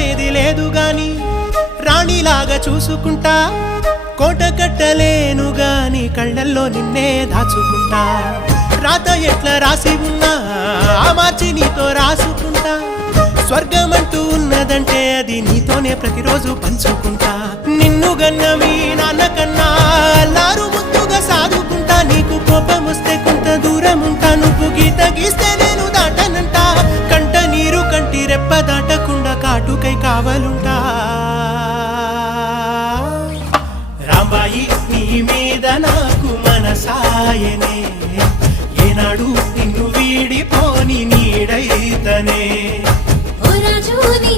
లోపమేది లేదు గాని రాణిలాగా చూసుకుంటా కోట కట్టలేను గాని కళ్ళల్లో నిన్నే దాచుకుంటా రాత ఎట్లా రాసి ఉన్నా ఆ మార్చి నీతో రాసుకుంటా స్వర్గమంటూ ఉన్నదంటే అది నీతోనే ప్రతిరోజు పంచుకుంటా నిన్ను గన్న మీ నాన్న కన్నా లారు ముద్దుగా సాదుకుంటా నీకు కోపం వస్తే కొంత దూరం ఉంటా నువ్వు గీత గీస్తే నేను దాటనంట కంట నీరు కంటి రెప్ప దాటకుండా కాటుకై కావలుంటా రాంబాయి నీ మీద నాకు మనసాయనే ఏనాడు నిన్ను వీడిపోని నీడైతనే ఓ రాజు నీ